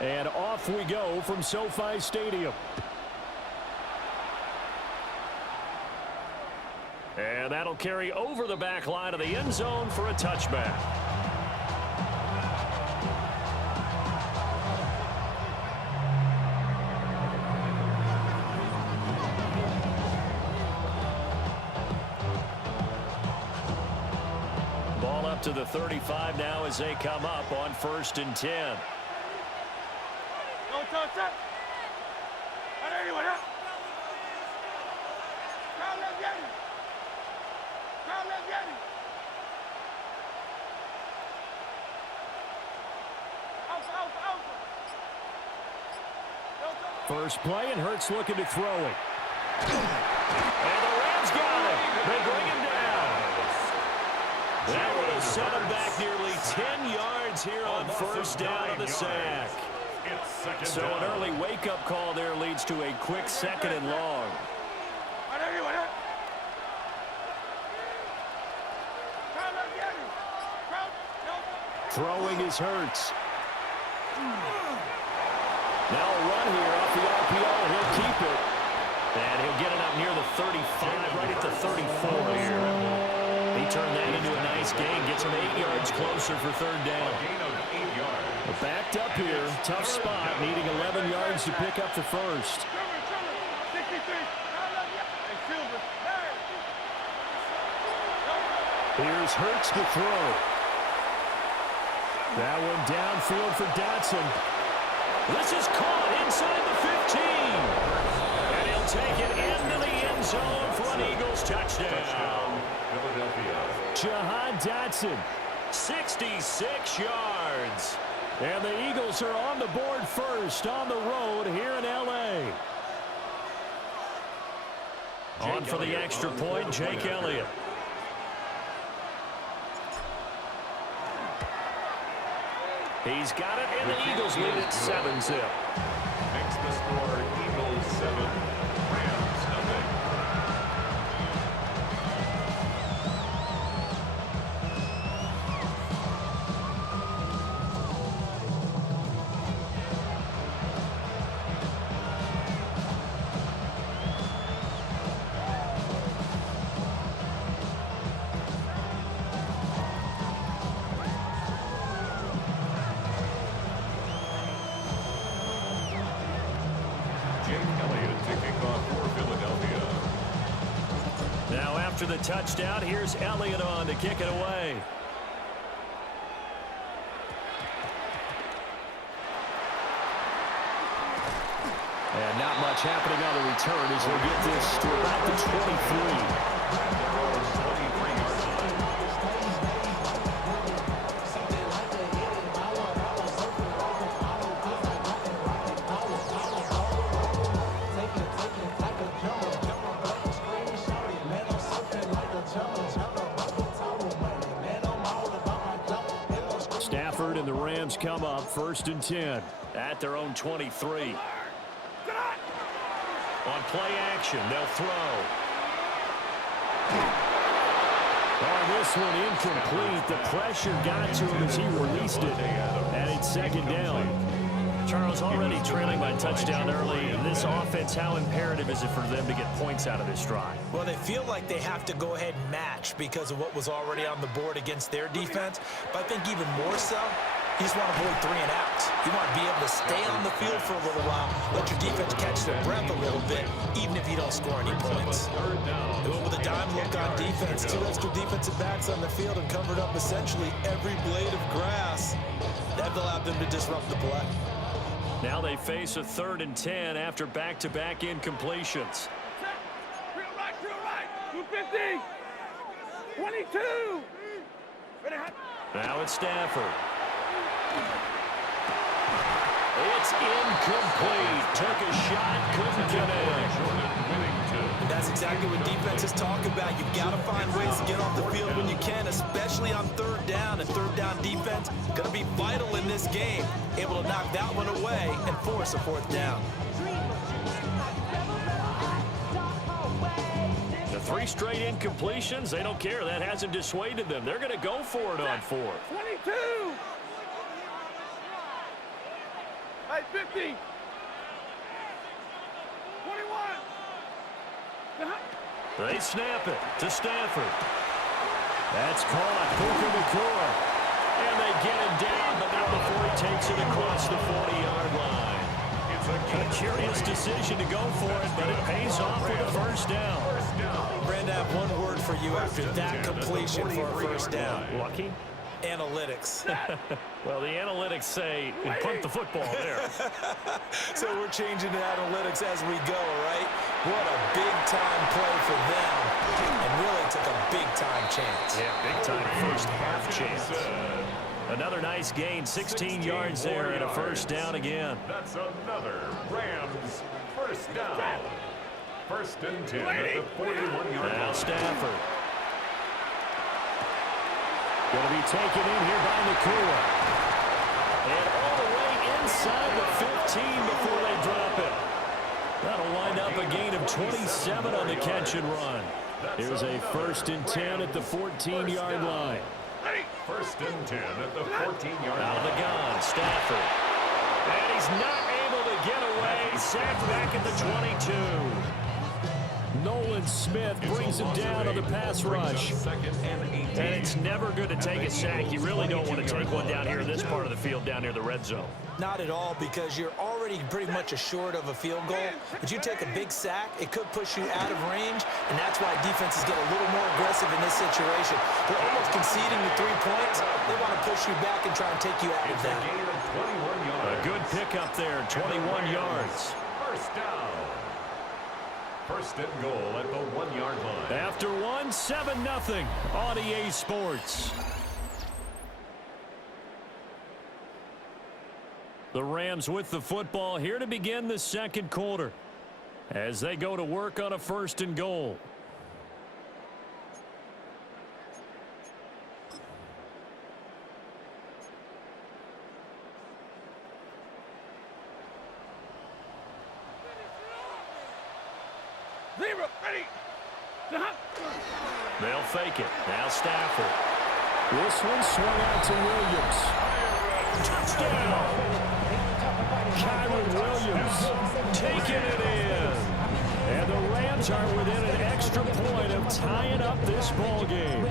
And off we go from SoFi Stadium. And that'll carry over the back line of the end zone for a touchback. Ball up to the 35 now as they come up on 1st and 10. First play, and Hurts looking to throw it. And the Rams got it. They bring him down. That would have set him back nearly 10 yards here on 1st down on the sack. So an early wake-up call there leads to a quick 2nd and long. Throwing is Hurts. Now a run here off the RPO. He'll keep it. And he'll get it up near the 35, right at the 34 here. He turned that into a nice gain. Gets him 8 yards closer for 3rd down. Backed up here. Tough spot. Needing 11 yards to pick up the first. Here's Hurts to throw. That one downfield for Dotson. This is caught inside the 15. And he'll take it into the end zone for an Eagles touchdown. Jahan Dotson, 66 yards. And the Eagles are on the board first on the road here in L.A. On for the extra point, Jake Elliott. He's got it, and the Eagles lead it 7-zip. Makes the score Eagles 7, Rams nothing. After the touchdown, here's Elliott on to kick it away. And not much happening on the return as he'll get this to about the 23. Stafford and the Rams come up 1st and 10 at their own 23. On play action, they'll throw. Oh, this one incomplete. The pressure got to him as he released it. And it's 2nd down. Charles, already trailing by touchdown early. This offense, how imperative is it for them to get points out of this drive? Well, they feel like they have to go ahead and match because of what was already on the board against their defense. But I think even more so, you just want to avoid 3 and outs. You want to be able to stay on the field for a little while, let your defense catch their breath a little bit, even if you don't score any points. They went with a dime look on defense, 2 extra defensive backs on the field and covered up essentially every blade of grass. That allowed them to disrupt the play. Now they face a 3rd and 10 after back-to-back incompletions. Drill right, 250, 22. Now it's Stafford. It's incomplete. Took a shot, couldn't get it. That's exactly what defenses talk about. You've got to find ways to get off the field when you can, especially on 3rd down. And 3rd down defense going to be vital in this game. Able to knock that one away and force a 4th down. The 3 straight incompletions, they don't care. That hasn't dissuaded them. They're going to go for it on 4th. 22. Hey, 50. 21. They snap it to Stafford. That's caught. Puka Nacua. And they get him down, but not before he takes it across the 40-yard line. A curious decision to go for it, but it pays off with a first down. Brandon, I have one word for you after that completion for a first down. Lucky? Analytics. Well, the analytics say punt the football there. So we're changing the analytics as we go, right? What a big-time play for them, and really took a big-time chance. Yeah, big-time first half chance. Another nice gain, 16 yards there, and a first down again. That's another Rams first down. First and 10 at the 41-yard line. Now Stafford. Going to be taken in here by Nacua. And all the way inside the 15 before they drop it. That'll wind up a gain of 27 on the catch and run. Here's a first and 10 at the 14-yard line. First and 10 at the 14-yard line. Out of the gun, Stafford. And he's not able to get away. Sacked back at the 22. Nolan Smith brings him down on the pass rush. And it's never good to take a sack. You really don't want to take one down here in this part of the field, down near the red zone. Not at all, because you're already pretty much assured of a field goal. But you take a big sack, it could push you out of range, and that's why defenses get a little more aggressive in this situation. They're almost conceding the 3 points. They want to push you back and try and take you out of that. A good pickup there, 21 yards. First down. First and goal at the 1-yard line. After 1, 7-0 on EA Sports. The Rams with the football here to begin the second quarter as they go to work on a first and goal. Zero. Ready. They'll fake it. Now Stafford. This one swung out to Williams. Touchdown! Kyron Williams taking it in. And the Rams are within an extra point of tying up this ball game.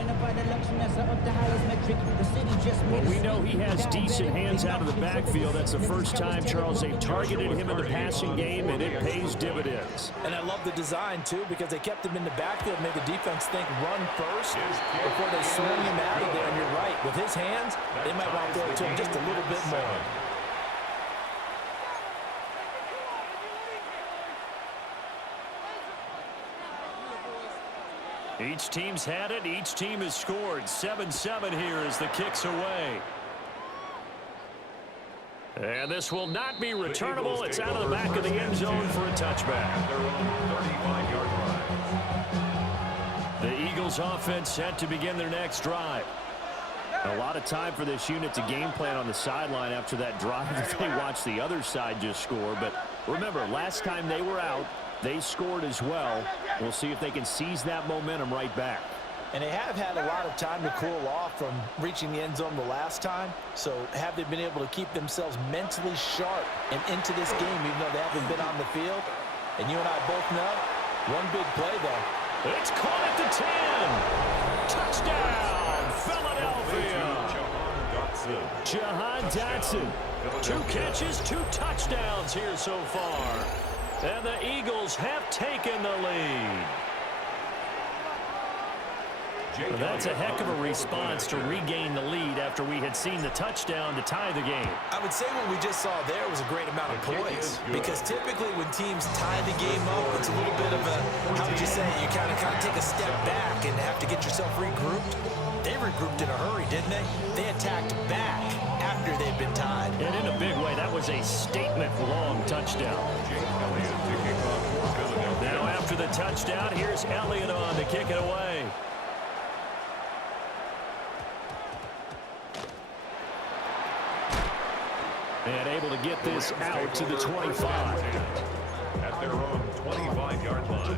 Well, we know he has decent hands out of the backfield. That's the first time, Charles, they've targeted him in the passing game, and it pays dividends. And I love the design, too, because they kept him in the backfield, made the defense think run first before they swing him out of there. And you're right, with his hands, they might want to throw it to him just a little bit more. Each team's had it. Each team has scored. 7-7 here as the kick's away. And this will not be returnable. It's out of the back of the end zone for a touchback. Their own 35-yard line. The Eagles offense set to begin their next drive. A lot of time for this unit to game plan on the sideline after that drive that they watched the other side just score. But remember, last time they were out, they scored as well. We'll see if they can seize that momentum right back. And they have had a lot of time to cool off from reaching the end zone the last time. So have they been able to keep themselves mentally sharp and into this game, even though they haven't been on the field? And you and I both know, one big play, though. It's caught at the 10. Touchdown, Philadelphia. Jahan Dotson. 2 catches, 2 touchdowns here so far. And the Eagles have taken the lead. That's a heck of a response to regain the lead after we had seen the touchdown to tie the game. I would say what we just saw there was a great amount of points, because typically when teams tie the game up, it's a little bit of a, how would you say, you kind of take a step back and have to get yourself regrouped. They regrouped in a hurry, didn't they? They attacked back after they'd been tied. And in a big way, that was a statement-long touchdown. Now after the touchdown, here's Elliott on to kick it away. And able to get this out to the 25. At their own 25-yard line.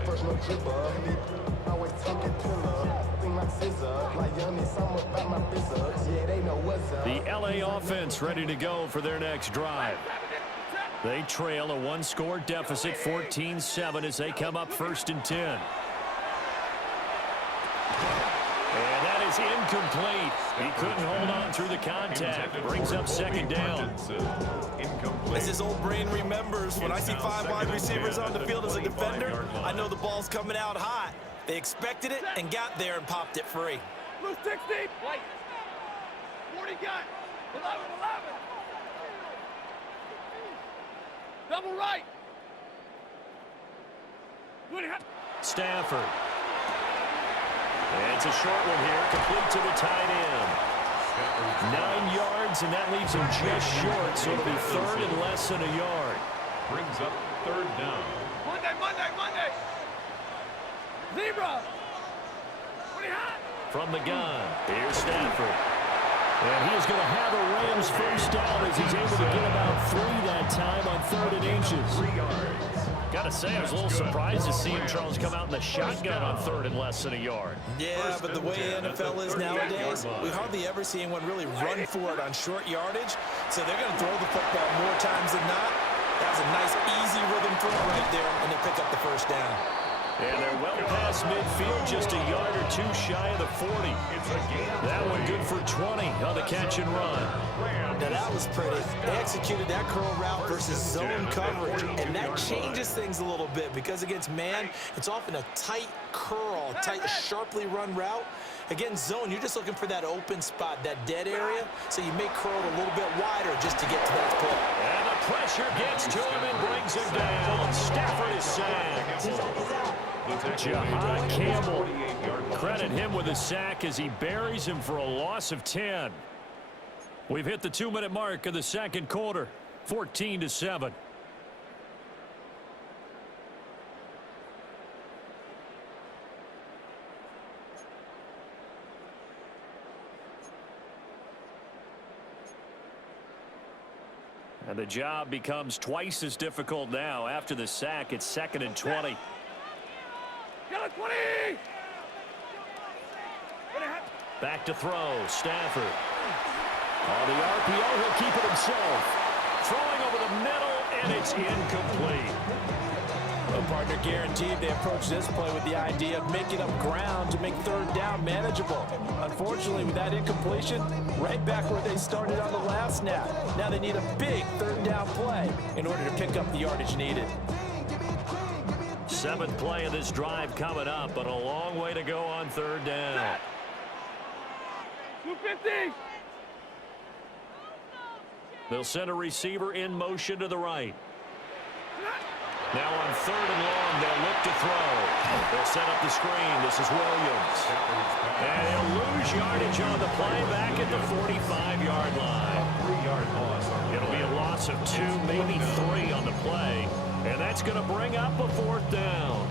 The LA offense ready to go for their next drive. They trail a one-score deficit, 14-7, as they come up 1st and 10. And that is incomplete. He couldn't hold on through the contact. Brings up 2nd down. As his old brain remembers, when I see 5 wide receivers on the field as a defender, I know the ball's coming out hot. They expected it and got there and popped it free. Blue 60. White. 40 gun. 11. Double right. Stafford. And it's a short one here, complete to the tight end. 9 yards, and that leaves him just short, so it'll be 3rd and less than a yard. Brings up 3rd down. Monday. Zebra. From the gun, here's Stafford. And he is going to have a Rams first down as he's able to get about 3 that time on 3rd and inches. 3 yards. Gotta say, I was a little surprised to see him, Charles, come out in the shotgun on 3rd and less than a yard. Yeah, but the way the NFL is nowadays, we hardly ever see anyone really run for it on short yardage. So they're going to throw the football more times than not. That was a nice, easy rhythm throw right there, and they pick up the first down. And they're well past midfield, just a yard or 2 shy of the 40. That one good for 20 on the catch and run. Now that was pretty. They executed that curl route versus zone coverage, and that changes things a little bit because against man, it's often a tight curl, tight, sharply run route. Against zone, you're just looking for that open spot, that dead area, so you may curl it a little bit wider just to get to that point. And the pressure gets to him and brings him down. Stafford is sacked. Jahad Campbell, credit him with a sack as he buries him for a loss of 10. We've hit the 2-minute mark of the 2nd quarter, 14-7. And the job becomes twice as difficult now. After the sack, it's 2nd and 20. Yellow 20. Back to throw, Stafford. On the RPO, he'll keep it himself. Throwing over the middle, and it's incomplete. Well, partner, guaranteed they approach this play with the idea of making up ground to make 3rd down manageable. Unfortunately, with that incompletion, right back where they started on the last snap. Now they need a big 3rd down play in order to pick up the yardage needed. 7th play of this drive coming up, but a long way to go on 3rd down. 250. They'll send a receiver in motion to the right. Now on 3rd and long, they'll look to throw. They'll set up the screen. This is Williams. And he'll lose yardage on the play back at the 45-yard line. 3-yard loss. It'll be a loss of 2, maybe 3 on the play. And that's going to bring up a 4th down.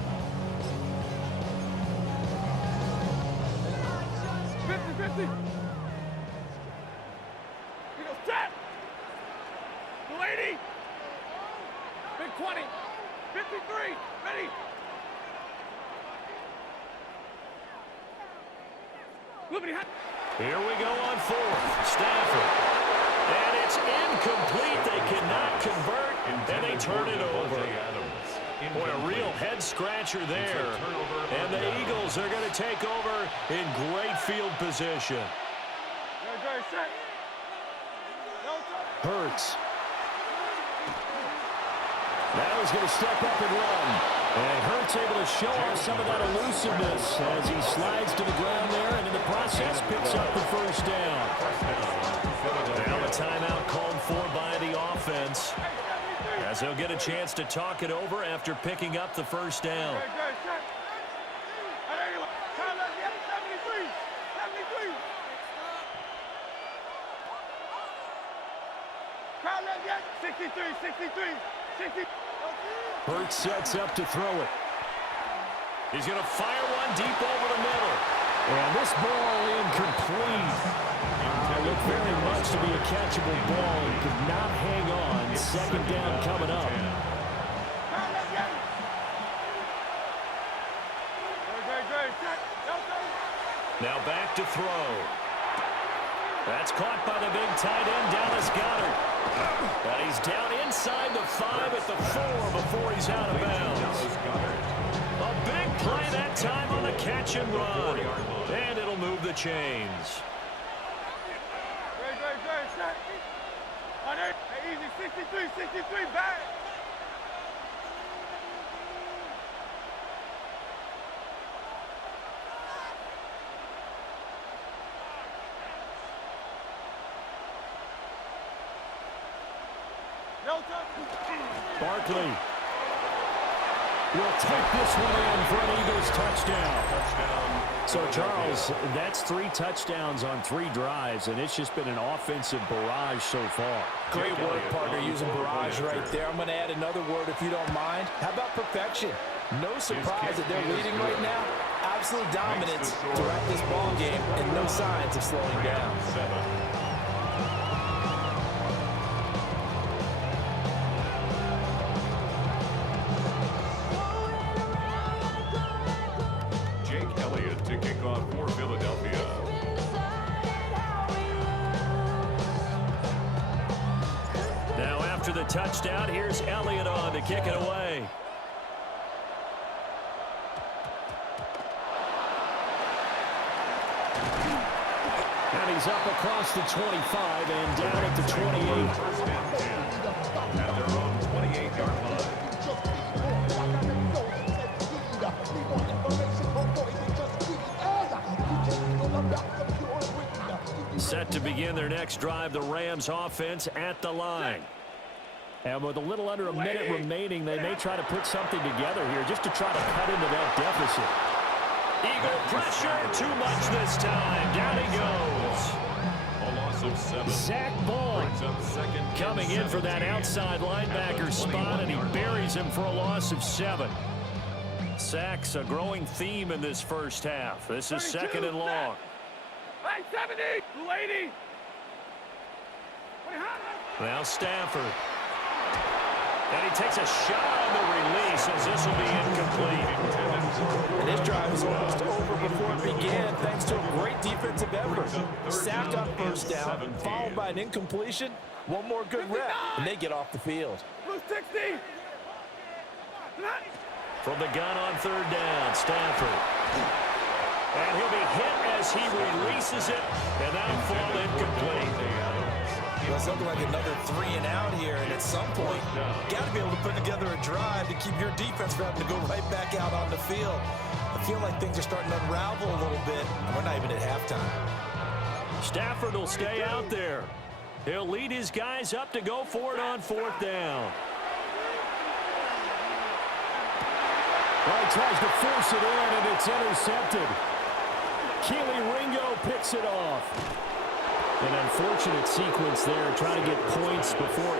50. He goes set. 280. Big 20. 53. Ready. Here we go on 4th. Stafford. And it's incomplete. They cannot convert, and they turn it over. Boy, a real head-scratcher there. And the Eagles are going to take over in great field position. Hurts. Now he's going to step up and run. And Hurts able to show off some of that elusiveness as he slides to the ground there, and in the process picks up the first down. Now the timeout called for by the offense, as they'll get a chance to talk it over after picking up the first down. Hurts sets up to throw it. He's going to fire one deep over the middle. And this ball incomplete. It looked very much to be a catchable ball. He could not hang on. 2nd down coming up. Now back to throw. That's caught by the big tight end, Dallas Goedert. And he's down inside the 5 at the 4 before he's out of bounds. A big play that time on the catch and run. And it'll move the chains. Great, set. On it. Hey, easy, 63, back. No touch. Barkley will take this one in for an Eagles touchdown. So, Charles, that's 3 touchdowns on 3 drives, and it's just been an offensive barrage so far. Great work, partner, using barrage right there. I'm going to add another word if you don't mind. How about perfection? No surprise that they're leading right now. Absolute dominance throughout this ball game and no signs of slowing down. Jake Elliott to kick off for Philadelphia. Now after the touchdown, here's Elliott on to kick it away. And he's up across the 25 and down at the 28. First and 10 at their own 28-yard line. Set to begin their next drive, the Rams offense at the line. And with a little under a minute remaining, they may try to put something together here just to try to cut into that deficit. Eagle pressure, too much this time. Down he goes. A loss of 7. Zach Bond Brings up second and coming in for that 17 outside linebacker spot, and he buries him for a loss of 7. Sacks, a growing theme in this first half. This is 2nd and long. Hey, 70, 280. Now Stafford. And he takes a shot on the release as this will be incomplete. And this drive was almost over before it began thanks to a great defensive effort. Sack on first down, followed by an incompletion. One more good rep, and they get off the field. Blue 60. From the gun on 3rd down, Stafford. And he'll be hit as he releases it, and that'll fall incomplete. Well, it's looking like another 3 and out here, and at some point, got to be able to put together a drive to keep your defense from having to go right back out on the field. I feel like things are starting to unravel a little bit, and we're not even at halftime. Stafford will stay out there. He'll lead his guys up to go for it on 4th down. Well, he tries to force it in, and it's intercepted. Keely Ringo picks it off. An unfortunate sequence there, trying to get points before